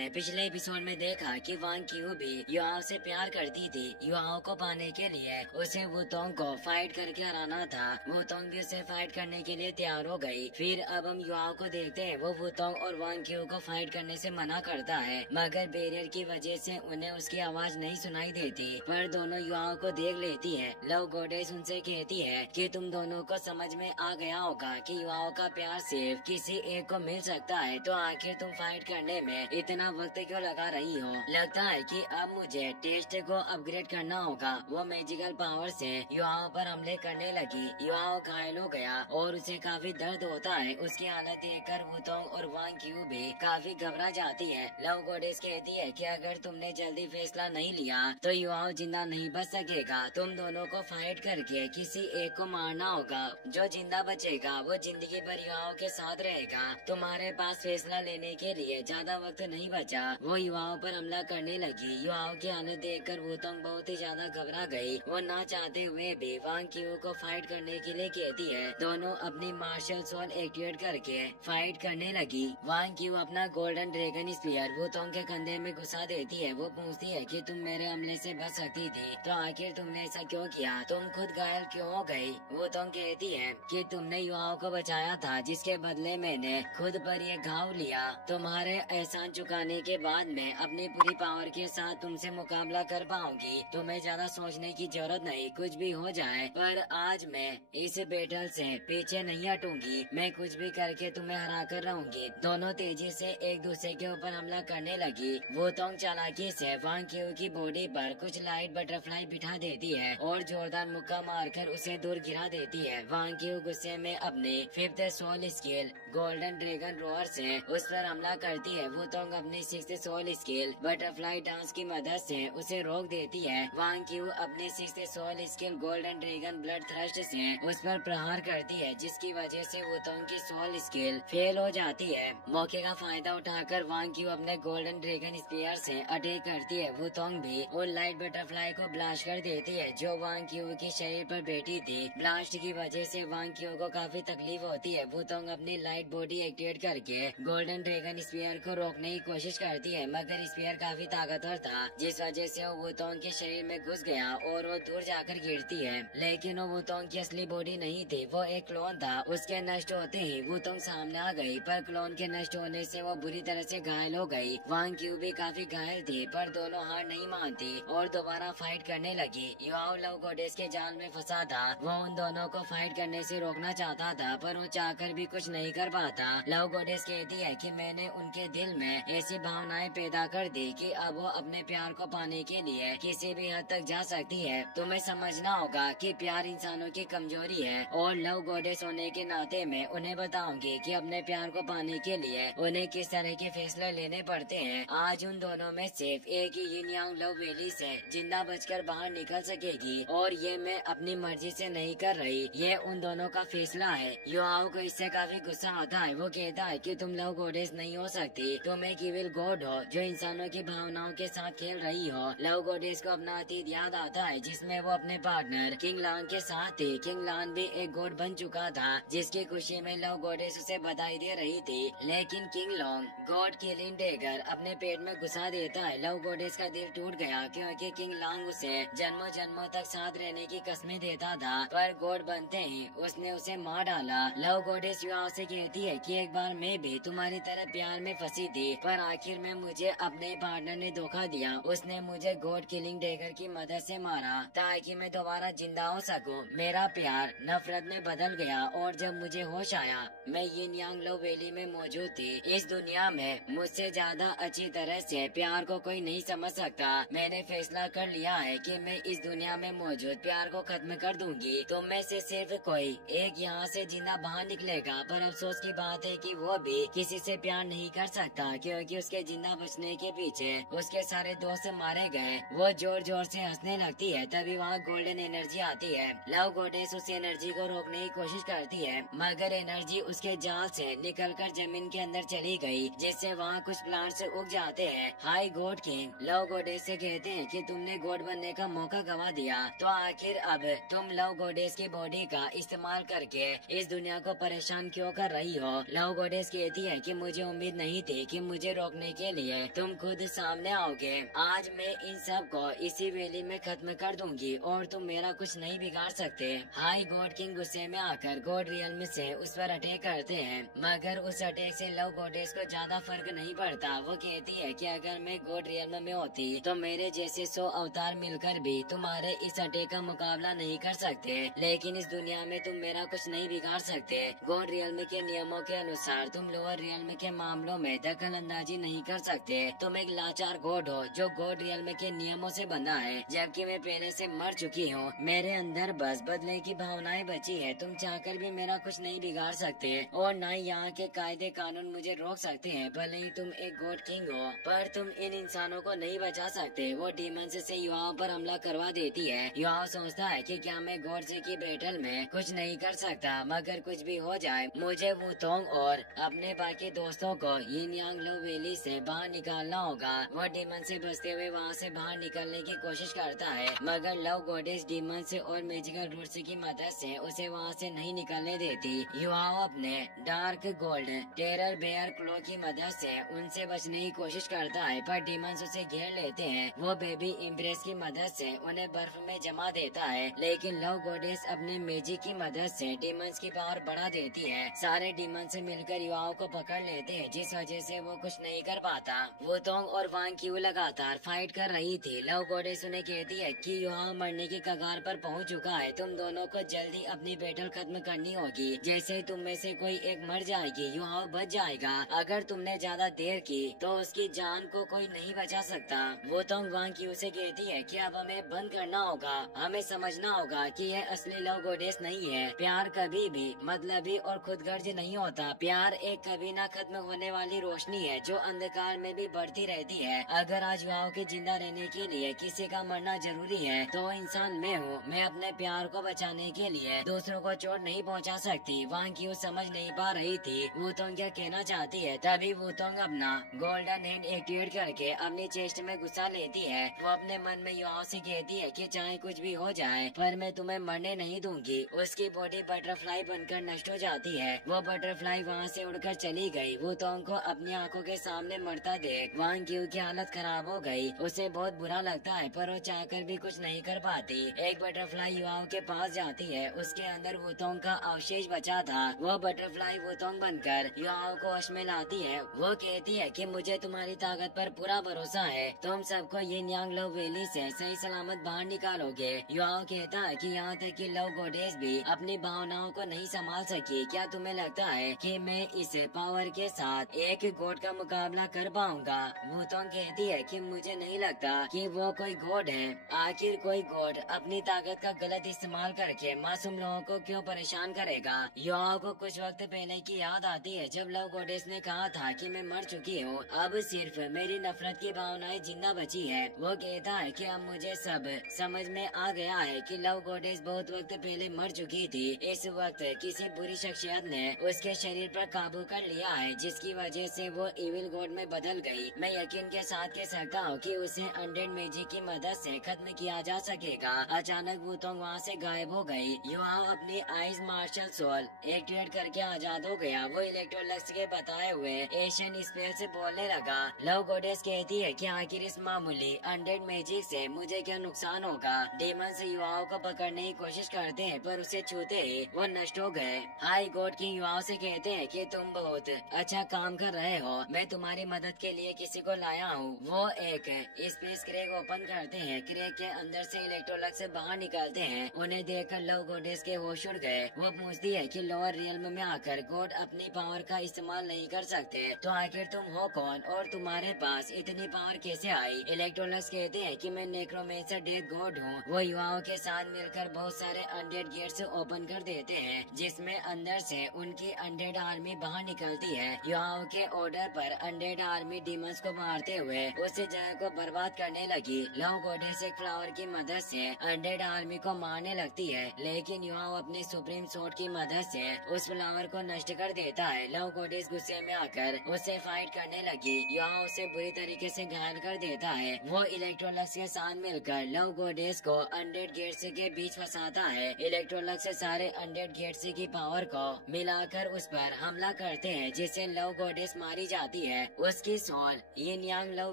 हमने पिछले एपिसोड में देखा कि वांग क्यू भी युआओ से प्यार करती थी। युआओ को पाने के लिए उसे वुतोंग को फाइट करके हराना था। वुतोंग भी उसे फाइट करने के लिए तैयार हो गई। फिर अब हम युआओ को देखते हैं, वो वुतोंग और वांग क्यू को फाइट करने से मना करता है, मगर बैरियर की वजह से उन्हें उसकी आवाज नहीं सुनाई देती। पर दोनों युआओ को देख लेती है। लव गॉडेस उनसे कहती है कि तुम दोनों को समझ में आ गया होगा कि युआओ का प्यार सिर्फ किसी एक को मिल सकता है, तो आखिर तुम फाइट करने में इतना वक्त क्यों लगा रही हो? लगता है कि अब मुझे टेस्ट को अपग्रेड करना होगा। वो मैजिकल पावर से युआओ पर हमले करने लगी। युआओ घायल हो गया और उसे काफी दर्द होता है। उसकी हालत देखकर वुतोंग और वांग क्यू भी काफी घबरा जाती है। लव गॉडेस कहती है कि अगर तुमने जल्दी फैसला नहीं लिया तो युआओ जिंदा नहीं बच सकेगा। तुम दोनों को फाइट करके किसी एक को मारना होगा। जो जिंदा बचेगा वो जिंदगी भर युवाओं के साथ रहेगा। तुम्हारे पास फैसला लेने के लिए ज्यादा वक्त नहीं बचा। वो युवाओं पर हमला करने लगी। युवाओं की हालत देखकर वुतोंग बहुत ही ज्यादा घबरा गई। वो ना चाहते हुए भी वांग क्यू को फाइट करने के लिए कहती है। दोनों अपनी मार्शल सोल एक्टिवेट करके फाइट करने लगी। वांग क्यू अपना गोल्डन ड्रैगन स्पीयर वुतोंग के कंधे में घुसा देती है। वो पूछती है कि तुम मेरे हमले से बच सकती थी, तो आखिर तुमने ऐसा क्यों किया? तुम खुद घायल क्यों हो गई? वुतोंग कहती है कि तुमने युवाओं को बचाया था, जिसके बदले मैंने खुद पर ये घाव लिया। तुम्हारे एहसान चुकाने के बाद मैं अपनी पूरी पावर के साथ तुमसे मुकाबला कर पाऊंगी। तुम्हें ज्यादा सोचने की जरूरत नहीं, कुछ भी हो जाए। पर आज मैं इस बैटल से पीछे नहीं हटूंगी। मैं कुछ भी करके तुम्हें हरा कर रहूंगी। दोनों तेजी से एक दूसरे के ऊपर हमला करने लगी। वुतोंग चालाकी से वांग क्यू की बॉडी पर कुछ लाइट बटरफ्लाई बिठा देती है और जोरदार मुक्का मारकर उसे दूर गिरा देती है। वांग क्यू गुस्से में अपने fifth soul scale golden dragon roar से उस पर हमला करती है। वुतोंग अपनी sixth soul scale butterfly dance की मदद से उसे रोक देती है। वांग क्यू अपनी sixth soul scale golden dragon blood thrust से उस पर प्रहार करती है, जिसकी वजह से वुतोंग की सोल स्केल फेल हो जाती है। मौके का फायदा उठाकर वांग क्यू अपने गोल्डन ड्रैगन स्पीयर से अटैक करती है। वुतोंग भी उन लाइट बटरफ्लाई को ब्लास्ट कर देती है जो वांग क्यू के शरीर पर बैठी थी। ब्लास्ट की वजह से वांग क्यू को काफी तकलीफ होती है। वुतोंग अपनी लाइट बॉडी एक्टिवेट करके गोल्डन ड्रैगन स्पीयर को रोकने की कोशिश करती है, मगर स्पीयर काफी ताकतवर था, जिस वजह से वो वुतोंग के शरीर में घुस गया और वो दूर जाकर गिरती है। लेकिन वो वुतोंग की असली बॉडी नहीं थी, वो एक क्लोन था। उसके नष्ट होते ही वुतोंग सामने आ गई, पर क्लोन के नष्ट होने से वो बुरी तरह से घायल हो गई। वांग क्यू भी काफी घायल थी, पर दोनों हार नहीं मानती और दोबारा फाइट करने लगी। युआओ लव गॉडेस के जाल में फंसा था। वो उन दोनों को फाइट करने से रोकना चाहता था, पर वो चाहकर भी कुछ नहीं कर पाता। लव गॉडेस कहती है कि मैंने उनके दिल में ऐसी भावनाएं पैदा कर दी कि अब वो अपने प्यार को पाने के लिए किसी भी हद तक जा सकती है। तुम्हें समझना होगा कि प्यार इंसानों की कमजोरी है और लव गॉडेस होने के नाते मैं उन्हें बताऊंगी कि अपने प्यार को पाने के लिए उन्हें किस तरह के फैसले लेने पड़ते हैं। आज उन दोनों में सिर्फ एक ही यिन यांग लव वैली से जिंदा बचकर बाहर निकल सकेगी, और ये मैं अपनी मर्जी से नहीं कर रही, ये उन दोनों का फैसला है। युआओ को इससे काफी गुस्सा आता है। वो कहता है कि तुम लव गॉडेस नहीं हो सकती, तुम एक इविल गॉड हो जो इंसानों की भावनाओं के साथ खेल रही हो। लव गॉडेस को अपना अतीत याद आता है, जिसमें वो अपने पार्टनर किंग लांग के साथ थी। किंग लांग भी एक गॉड बन चुका था, जिसकी खुशी में लव गॉडेस उसे बधाई दे रही थी। लेकिन king long God killing dagger अपने पेट में घुसा देता है। लव गॉडेस का दिल टूट गया, क्योंकि किंग लांग उसे जन्मों जन्मों तक साथ रहने की कस्में देता था, पर गॉड बनते ही उसने उसे मार डाला। लव गॉडेस युआओ से कहती है कि एक बार मैं भी तुम्हारी तरह प्यार में फंसी थी, पर आखिर में मुझे अपने पार्टनर ने धोखा दिया। उसने मुझे गॉड किलिंग डैगर की मदद से मारा ताकि मैं दोबारा जिंदा हो सकूं। मेरा प्यार नफरत में बदल गया और जब मुझे होश आया मैं यिन यांग लव वैली में मौजूद थी। इस दुनिया में मुझसे ज्यादा अच्छी तरह से प्यार को कोई नहीं समझ सकता। मैंने फैसला कर लिया है कि मैं इस दुनिया में मौजूद प्यार को खत्म कर दूंगी। तुम में से सिर्फ कोई एक यहाँ से जिंदा बाहर निकलेगा, पर अफसोस की बात है कि वो भी किसी से प्यार नहीं कर सकता, क्योंकि उसके जिंदा बचने के पीछे उसके सारे दोस्त मारे गए। वो जोर जोर से हंसने लगती है, तभी वहाँ गोल्डन एनर्जी आती है। लव गॉडेस उस एनर्जी को रोकने की कोशिश करती है, मगर एनर्जी उसके जाल से निकलकर जमीन के अंदर चली गई, जिससे वहाँ कुछ प्लांट्स उग जाते हैं। High God king love goddess से कहते हैं कि तुमने गॉड बनने का मौका गवा दिया, तो आखिर अब तुम लव गॉडेस की बॉडी का इस्तेमाल करके इस दुनिया को परेशान क्यों कर रही हो? लव गॉडेस कहती है कि मुझे उम्मीद नहीं थी कि मुझे रोक रोकने के लिए तुम खुद सामने आओगे। आज मैं इन सब को इसी वैली में खत्म कर दूंगी और तुम मेरा कुछ नहीं बिगाड़ सकते। हाई गॉड किंग गुस्से में आकर गॉड रियल्म से उस पर अटैक करते हैं, मगर उस अटैक से लव गॉडेस को ज्यादा फर्क नहीं पड़ता। वो कहती है कि अगर मैं गॉड रियल्म में होती तो मेरे जैसे 100 अवतार मिलकर भी तुम्हारे इस अटैक का मुकाबला नहीं कर सकते, लेकिन इस दुनिया में तुम मेरा कुछ नहीं बिगाड़ सकते। गॉड रियल्म के नियमों के अनुसार तुम लोअर रियल्म के मामलों में दखल अंदाजी नहीं कर सकते। तुम एक लाचार गॉड हो जो गॉड रियल्म के नियमों से बंधा है, जबकि मैं पहले से मर चुकी हूँ। मेरे अंदर बस बदले की भावनाएं बची है। तुम चाहकर भी मेरा कुछ नहीं बिगाड़ सकते और न ही यहाँ के कायदे कानून मुझे रोक सकते हैं। भले ही तुम एक गॉड किंग हो, पर तुम इन इंसानों को नहीं बचा सकते। वो डीमंस से युवाओं पर हमला करवा देती है। युवाओं सोचता है कि क्या मैं गॉड से की बैटल में कुछ नहीं कर सकता, मगर कुछ भी हो जाए मुझे वुतोंग और अपने बाकी दोस्तों को यिन यांग लो वैली से बाहर निकालना होगा। वो डीमन से बचते हुए वहाँ से बाहर निकलने की कोशिश करता है, मगर लव गॉडेस डीमन से और मैजिकल रूट्स की मदद से उसे वहाँ से नहीं निकलने देती। युवाओं अपने डार्क गोल्ड टेरर बेयर क्लो की मदद से उनसे बचने की कोशिश करता है, पर डीमंस उसे घेर लेते हैं। वो बेबी इम्प्रेस की मदद से उन्हें बर्फ में जमा देता है, लेकिन लव गॉडेस अपने मैजिक की मदद से डीमंस की पावर बढ़ा देती है। सारे डीमंस मिलकर युवाओं को पकड़ लेते हैं, जिस वजह से वो कुछ नहीं कर पाता। वुतोंग और वांग क्यू लगातार फाइट कर रही थी। लव गॉडेस उन्हें कहती है कि युवा मरने की कगार पर पहुंच चुका है। तुम दोनों को जल्दी अपनी बैटल खत्म करनी होगी। जैसे ही तुम में से कोई एक मर जाएगी, युवा बच जाएगा। अगर तुमने ज्यादा देर की तो उसकी जान को कोई नहीं बचा सकता। वुतोंग वांग क्यू से कहती है कि अब हमें बंद करना होगा। हमें समझना होगा कि यह असली लव गॉडेस नहीं है। प्यार कभी भी मतलबी और खुदगर्ज नहीं होता। प्यार एक कभी ना खत्म होने वाली रोशनी है जो अंधकार में भी बढ़ती रहती है। अगर आज युवाओं के जिंदा रहने के लिए किसी का मरना जरूरी है तो इंसान मैं हूँ। मैं अपने प्यार को बचाने के लिए दूसरों को चोट नहीं पहुँचा सकती। वांग क्यू समझ नहीं पा रही थी वुतोंग क्या कहना चाहती है। तभी वुतोंग अपना गोल्डन हैंड एक्टिवेट करके अपनी चेस्ट में घुसा लेती है। वो अपने मन में युवाओं से कहती है कि चाहे कुछ भी हो जाए पर मैं तुम्हें मरने नहीं दूंगी। उसकी बॉडी बटरफ्लाई बनकर नष्ट हो जाती है। वो बटरफ्लाई वहाँ से उड़कर चली गई। वुतोंग को अपनी आंखों के सामने मरता देख वांग क्यू की हालत खराब हो गई। उसे बहुत बुरा लगता है, पर वो चाहकर भी कुछ नहीं कर पाती। एक बटरफ्लाई युवाओं के पास जाती है। उसके अंदर वुतोंग का अवशेष बचा था। वो बटरफ्लाई वुतोंग बनकर युवाओं को वश में लाती है। वो कहती है कि मुझे तुम्हारी ताकत पर पूरा भरोसा है। तुम सबको यिन यांग लो वैली से सही सलामत बाहर निकालोगे। युवाओं कहता है कि यहाँ तक कि लव गॉडेस भी अपनी भावनाओं को नहीं संभाल सकी। क्या तुम्हें लगता है कि मैं इस पावर के साथ एक गॉड का मुकाबला कर पाऊंगा? वुतोंग कहती है कि मुझे नहीं लगता कि वो कोई गॉड है। आखिर कोई गॉड अपनी ताकत का गलत इस्तेमाल करके मासूम लोगों को क्यों परेशान करेगा? युवाओं को कुछ वक्त पहले की याद आती है जब लव गॉडेस ने कहा था कि मैं मर चुकी हूँ, अब सिर्फ मेरी नफरत की भावनाएं जिंदा बची है। वो कहता है कि अब मुझे सब समझ में आ गया है कि लव गॉडेस बहुत वक्त पहले मर चुकी थी। इस वक्त किसी बुरी शख्सियत ने उसके शरीर पर काबू कर लिया है, जिसकी वजह से वो इविल गॉड में बदल गई। मैं यकीन के साथ कह सकता हूँ कि उसे अनडेड मैजिक की मदद से खत्म किया जा सकेगा। अचानक वुतोंग वहाँ से गायब हो गई। युवाओं अपनी आइज मार्शल सोल एक्टिवेट करके आजाद हो गया। वो इलेक्ट्रोलक्स के बताए हुए एशियन स्पेल से बोलने लगा। लव गॉडेस कहती है कि आखिर इस मामूली अनडेड मैजिक से मुझे क्या नुकसान होगा? डेमन से युवाओं को पकड़ने की कोशिश करते हैं, पर उसे छूते ही वो नष्ट हो गए। हाई गॉड की युवाओं से कहते हैं कि तुम बहुत अच्छा काम कर रहे हो। मैं तुम्हारी मदद के लिए किसी को लाया हूँ। वो एक स्पेस क्रैक ओपन करते हैं। क्रैक के अंदर से इलेक्ट्रोलक्स से बाहर निकलते हैं। उन्हें देखकर लव गॉडेस के होश उड़ गए। वो पूछती है कि लोअर रियल्म में आकर गॉड अपनी पावर का इस्तेमाल नहीं कर सकते, तो आखिर तुम हो कौन और तुम्हारे पास इतनी पावर कैसे आई? इलेक्ट्रोलक्स कहते हैं कि मैं नेक्रोमेंसर डेथ गॉड हूँ। वो युवाओं के साथ मिलकर बहुत सारे अनडेड गेट्स ओपन कर देते हैं, जिसमें अंदर से उनकी अनडेड आर्मी बाहर निकलती है। युवाओं के ऑर्डर पर अनडेड आर्मी डीमंस को मारते हुए उस जगह को बर्बाद करने लगी। लव गॉडेस एक फ्लावर की मदद से अनडेड आर्मी को मारने लगती है, लेकिन युवाओं अपने सुप्रीम सोर्ड की मदद से उस फ्लावर को नष्ट कर देता है। लव गॉडेस गुस्से में आकर उससे फाइट करने लगी। युवाओं उसे बुरी तरीके से घायल कर देता है। वो इलेक्ट्रोलक्स के साथ मिलकर लव गॉडेस को अनडेड गेट्स के बीच फंसाता है। इलेक्ट्रोलक्स से सारे अनडेड गेट्स की पावर को मिलाकर उस पर हमला करते हैं, जिससे लव गॉडेस मारी जाती है उसकी सोल यिन यांग लव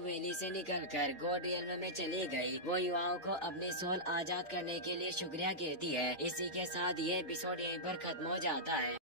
वैली से निकलकर गॉड रियल्म में चली गई। वो युवाओं को अपनी सोल आजाद करने के लिए शुक्रिया कहती है। इसी के साथ ये एपिसोड यहीं पर खत्म हो जाता है।